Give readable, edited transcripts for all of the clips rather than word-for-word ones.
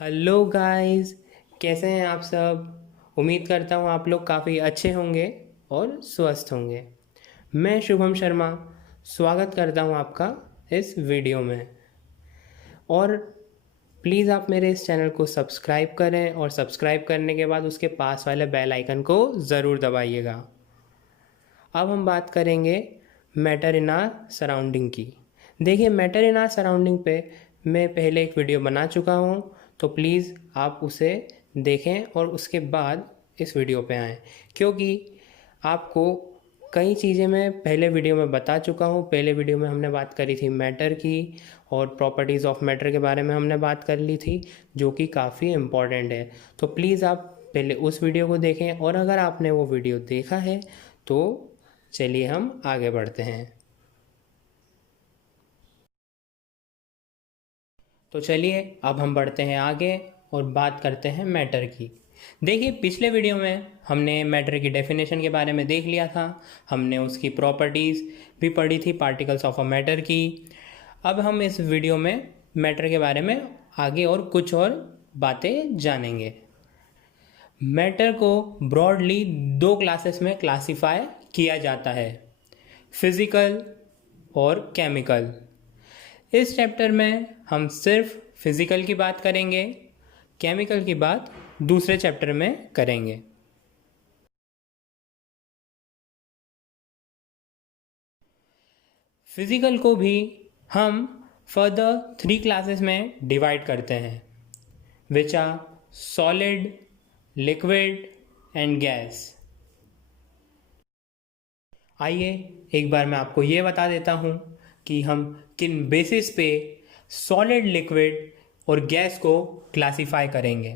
Hello guys. कैसे हैं आप सब? उम्मीद करता हूँ आप लोग काफ़ी अच्छे होंगे और स्वस्थ होंगे। मैं शुभम शर्मा स्वागत करता हूँ आपका इस वीडियो में। और प्लीज़ आप मेरे इस चैनल को सब्सक्राइब करें और सब्सक्राइब करने के बाद उसके पास वाले बेल आइकन को ज़रूर दबाइएगा। अब हम बात करेंगे मैटर इन आर सराउंडिंग की। देखिए, मैटर इन आर सराउंडिंग पे मैं पहले एक वीडियो बना चुका हूँ, तो प्लीज़ आप उसे देखें और उसके बाद इस वीडियो पे आएँ, क्योंकि आपको कई चीज़ें मैं पहले वीडियो में बता चुका हूँ। पहले वीडियो में हमने बात करी थी मैटर की और प्रॉपर्टीज़ ऑफ मैटर के बारे में हमने बात कर ली थी, जो कि काफ़ी इम्पॉर्टेंट है। तो प्लीज़ आप पहले उस वीडियो को देखें, और अगर आपने वो वीडियो देखा है तो चलिए हम आगे बढ़ते हैं। तो चलिए अब हम बढ़ते हैं आगे और बात करते हैं मैटर की। देखिए, पिछले वीडियो में हमने मैटर की डेफिनेशन के बारे में देख लिया था। हमने उसकी प्रॉपर्टीज़ भी पढ़ी थी, पार्टिकल्स ऑफ अ मैटर की। अब हम इस वीडियो में मैटर के बारे में आगे और कुछ और बातें जानेंगे। मैटर को ब्रॉडली दो क्लासेस में क्लासिफाई किया जाता है, फिज़िकल और केमिकल। इस चैप्टर में हम सिर्फ फिज़िकल की बात करेंगे, केमिकल की बात दूसरे चैप्टर में करेंगे। फिज़िकल को भी हम फर्दर थ्री क्लासेस में डिवाइड करते हैं, which are solid, liquid and gas. आइए एक बार मैं आपको ये बता देता हूँ कि हम किन बेसिस पे सॉलिड, लिक्विड और गैस को क्लासिफाई करेंगे।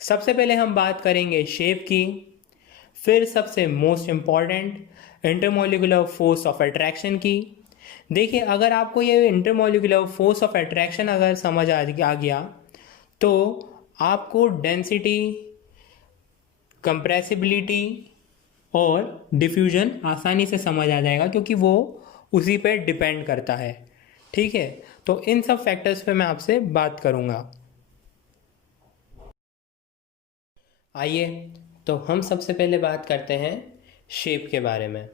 सबसे पहले हम बात करेंगे शेप की, फिर सबसे most important intermolecular force of attraction की। देखिए, अगर आपको ये इंटरमोलिकुलर फोर्स ऑफ अट्रैक्शन अगर समझ आ गया तो आपको डेंसिटी, कंप्रेसिबिलिटी और डिफ्यूजन आसानी से समझ आ जाएगा, क्योंकि वो उसी पे डिपेंड करता है। ठीक है, तो इन सब फैक्टर्स पे मैं आपसे बात करूँगा। आइए तो हम सबसे पहले बात करते हैं शेप के बारे में।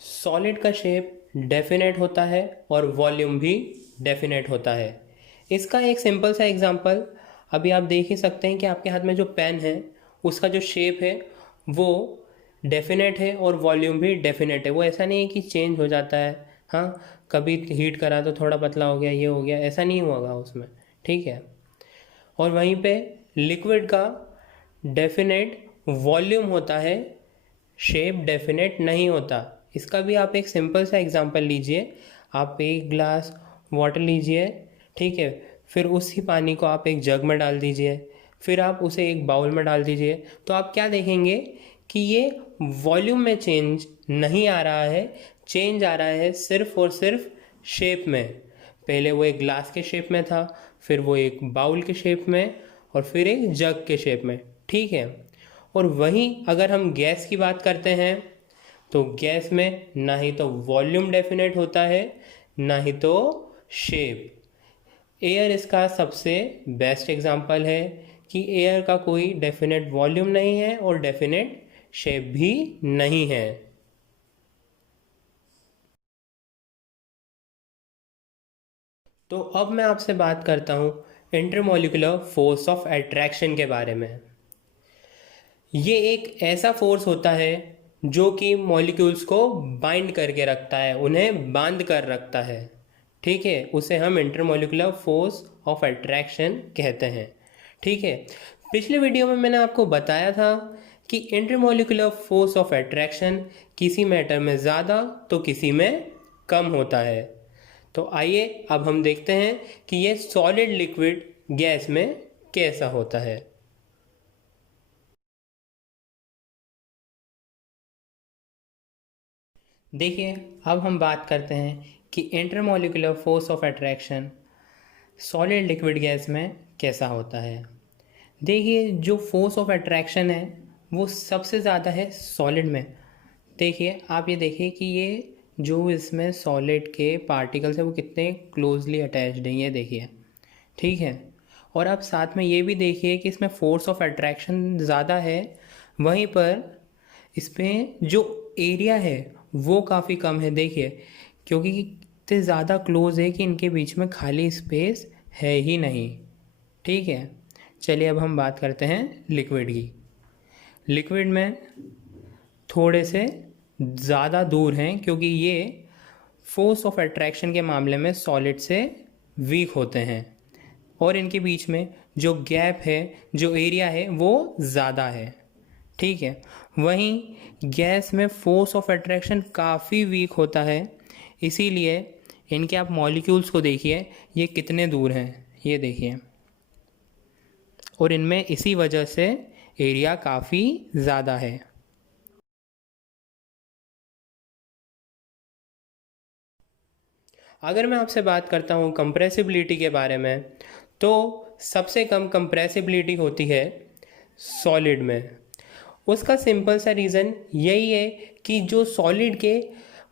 सॉलिड का शेप डेफिनेट होता है और वॉल्यूम भी डेफिनेट होता है। इसका एक सिंपल सा एग्जांपल अभी आप देख ही सकते हैं कि आपके हाथ में जो पेन है उसका जो शेप है वो डेफिनेट है और वॉल्यूम भी डेफिनेट है। वो ऐसा नहीं है कि चेंज हो जाता है। हाँ, कभी हीट करा तो थोड़ा पतला हो गया, ये हो गया, ऐसा नहीं होगा उसमें। ठीक है, और वहीं पे लिक्विड का डेफिनेट वॉल्यूम होता है, शेप डेफिनेट नहीं होता। इसका भी आप एक सिंपल सा एग्जांपल लीजिए। आप एक ग्लास वाटर लीजिए, ठीक है, फिर उसी पानी को आप एक जग में डाल दीजिए, फिर आप उसे एक बाउल में डाल दीजिए, तो आप क्या देखेंगे कि ये वॉल्यूम में चेंज नहीं आ रहा है, चेंज आ रहा है सिर्फ और सिर्फ शेप में। पहले वो एक ग्लास के शेप में था, फिर वो एक बाउल के शेप में, और फिर एक जग के शेप में। ठीक है, और वहीं अगर हम गैस की बात करते हैं तो गैस में ना ही तो वॉल्यूम डेफिनेट होता है, ना ही तो शेप। एयर इसका सबसे बेस्ट एग्जांपल है कि एयर का कोई डेफिनेट वॉल्यूम नहीं है और डेफिनेट शेप भी नहीं है। तो अब मैं आपसे बात करता हूँ इंटरमोलिकुलर फोर्स ऑफ अट्रैक्शन के बारे में। ये एक ऐसा फोर्स होता है जो कि मॉलिक्यूल्स को बाइंड करके रखता है, उन्हें बांध कर रखता है। ठीक है, उसे हम इंटरमोलिकुलर फोर्स ऑफ अट्रैक्शन कहते हैं। ठीक है, पिछले वीडियो में मैंने आपको बताया था कि इंटरमोलिकुलर फोर्स ऑफ अट्रैक्शन किसी मैटर में ज़्यादा तो किसी में कम होता है। तो आइए अब हम देखते हैं कि ये सॉलिड, लिक्विड, गैस में कैसा होता है। देखिए, अब हम बात करते हैं कि intermolecular force of attraction solid, liquid, gas में कैसा होता है। देखिए, जो फोर्स ऑफ अट्रैक्शन है वो सबसे ज़्यादा है सॉलिड में। देखिए, आप ये देखिए कि ये जो इसमें सॉलिड के पार्टिकल्स हैं वो कितने क्लोजली अटैच्ड हैं, ये देखिए। ठीक है। और आप साथ में ये भी देखिए कि इसमें फोर्स ऑफ अट्रैक्शन ज़्यादा है, वहीं पर इसमें जो एरिया है वो काफ़ी कम है। देखिए, क्योंकि इतने ज़्यादा क्लोज है कि इनके बीच में खाली स्पेस है ही नहीं। ठीक है, चलिए अब हम बात करते हैं लिक्विड की। लिक्विड में थोड़े से ज़्यादा दूर हैं, क्योंकि ये फोर्स ऑफ अट्रैक्शन के मामले में सॉलिड से वीक होते हैं, और इनके बीच में जो गैप है, जो एरिया है, वो ज़्यादा है। ठीक है, वहीं गैस में फोर्स ऑफ अट्रैक्शन काफ़ी वीक होता है, इसीलिए इनके आप मॉलिक्यूल्स को देखिए, ये कितने दूर हैं, ये देखिए, और इनमें इसी वजह से एरिया काफ़ी ज़्यादा है। अगर मैं आपसे बात करता हूँ कंप्रेसिबिलिटी के बारे में, तो सबसे कम कंप्रेसिबिलिटी होती है सॉलिड में। उसका सिंपल सा रीज़न यही है कि जो सॉलिड के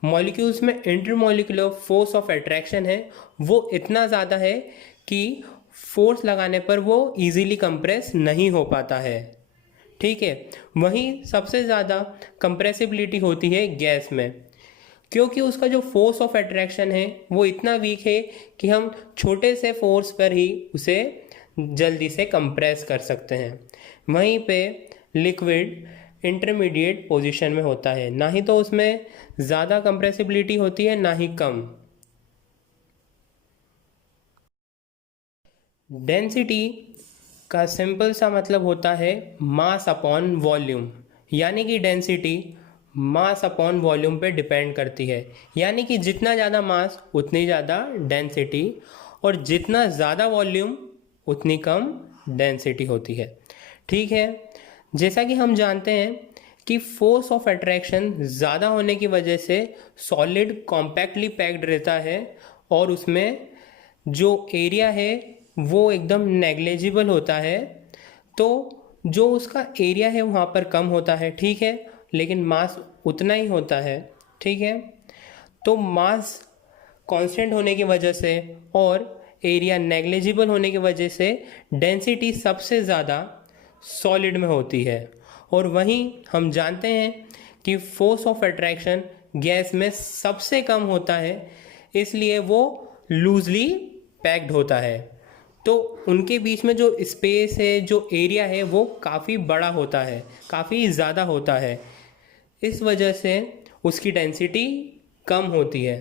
मॉलिक्यूल्स में इंटरमॉलिक्यूलर फोर्स ऑफ अट्रैक्शन है वो इतना ज़्यादा है कि फोर्स लगाने पर वो इजीली कंप्रेस नहीं हो पाता है। ठीक है, वहीं सबसे ज़्यादा कंप्रेसिबिलिटी होती है गैस में, क्योंकि उसका जो फोर्स ऑफ अट्रैक्शन है वो इतना वीक है कि हम छोटे से फोर्स पर ही उसे जल्दी से कंप्रेस कर सकते हैं। वहीं पे लिक्विड इंटरमीडिएट पोजीशन में होता है, ना ही तो उसमें ज़्यादा कंप्रेसिबिलिटी होती है, ना ही कम। डेंसिटी का सिंपल सा मतलब होता है मास अपॉन वॉल्यूम, यानी कि डेंसिटी मास अपॉन वॉल्यूम पे डिपेंड करती है। यानी कि जितना ज़्यादा मास उतनी ज़्यादा डेंसिटी, और जितना ज़्यादा वॉल्यूम उतनी कम डेंसिटी होती है। ठीक है, जैसा कि हम जानते हैं कि फोर्स ऑफ अट्रैक्शन ज़्यादा होने की वजह से सॉलिड कॉम्पैक्टली पैक्ड रहता है, और उसमें जो एरिया है वो एकदम नेग्लेजिबल होता है। तो जो उसका एरिया है वहाँ पर कम होता है, ठीक है, लेकिन मास उतना ही होता है। ठीक है, तो मास कांस्टेंट होने की वजह से और एरिया नेग्लेजिबल होने की वजह से डेंसिटी सबसे ज़्यादा सॉलिड में होती है। और वहीं हम जानते हैं कि फोर्स ऑफ अट्रैक्शन गैस में सबसे कम होता है, इसलिए वो लूजली पैक्ड होता है। तो उनके बीच में जो स्पेस है, जो एरिया है, वो काफ़ी बड़ा होता है, काफ़ी ज़्यादा होता है। इस वजह से उसकी डेंसिटी कम होती है।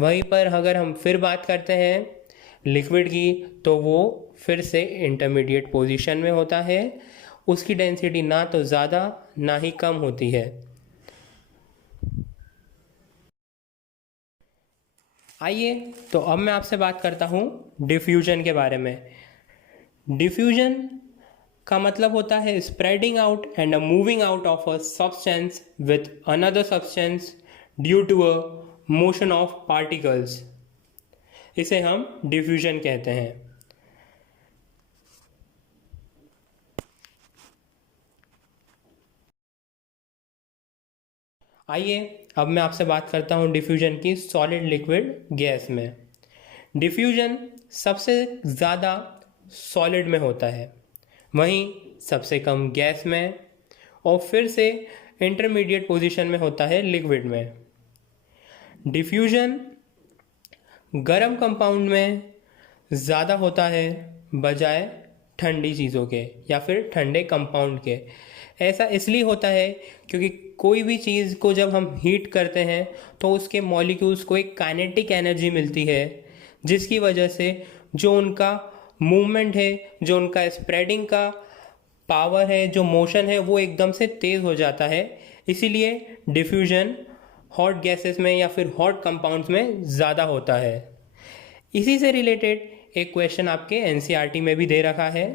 वहीं पर अगर हम फिर बात करते हैं लिक्विड की, तो वो फिर से इंटरमीडिएट पोजीशन में होता है। उसकी डेंसिटी ना तो ज़्यादा ना ही कम होती है। आइए, तो अब मैं आपसे बात करता हूँ डिफ्यूजन के बारे में। डिफ्यूजन का मतलब होता है spreading out and a moving out of a substance with another substance due to a motion of particles. इसे हम डिफ्यूजन कहते हैं। आइए, अब मैं आपसे बात करता हूँ डिफ्यूजन की सॉलिड लिक्विड गैस में। डिफ्यूजन सबसे ज़्यादा सॉलिड में होता है, वहीं सबसे कम गैस में, और फिर से इंटरमीडिएट पोजीशन में होता है लिक्विड में। डिफ्यूजन गर्म कंपाउंड में ज़्यादा होता है बजाय ठंडी चीज़ों के या फिर ठंडे कंपाउंड के। ऐसा इसलिए होता है क्योंकि कोई भी चीज़ को जब हम हीट करते हैं तो उसके मॉलिक्यूल्स को एक काइनेटिक एनर्जी मिलती है, जिसकी वजह से जो उनका मूवमेंट है, जो उनका स्प्रेडिंग का पावर है, जो मोशन है, वो एकदम से तेज़ हो जाता है। इसीलिए डिफ्यूजन हॉट गैसेस में या फिर हॉट कंपाउंड्स में ज़्यादा होता है। इसी से रिलेटेड एक क्वेश्चन आपके एनसीईआरटी में भी दे रखा है।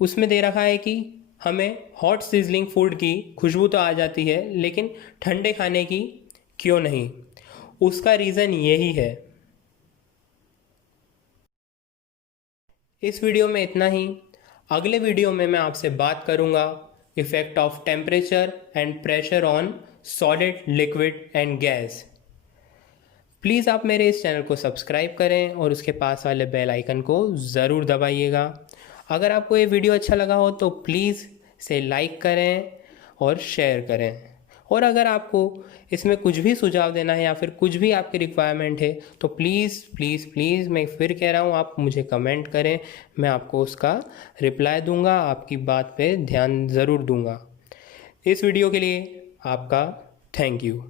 उसमें दे रखा है कि हमें हॉट सिजलिंग फूड की खुशबू तो आ जाती है, लेकिन ठंडे खाने की क्यों नहीं? उसका रीज़न यही है। इस वीडियो में इतना ही। अगले वीडियो में मैं आपसे बात करूंगा effect of temperature and pressure on solid, liquid and gas. Please आप मेरे इस चैनल को सब्सक्राइब करें और उसके पास वाले बेल आइकन को ज़रूर दबाइएगा। अगर आपको ये वीडियो अच्छा लगा हो तो प्लीज़ इसे लाइक करें और शेयर करें। और अगर आपको इसमें कुछ भी सुझाव देना है या फिर कुछ भी आपकी रिक्वायरमेंट है तो प्लीज़ प्लीज़ प्लीज़ मैं फिर कह रहा हूँ, आप मुझे कमेंट करें, मैं आपको उसका रिप्लाई दूंगा, आपकी बात पे ध्यान ज़रूर दूंगा। इस वीडियो के लिए आपका थैंक यू।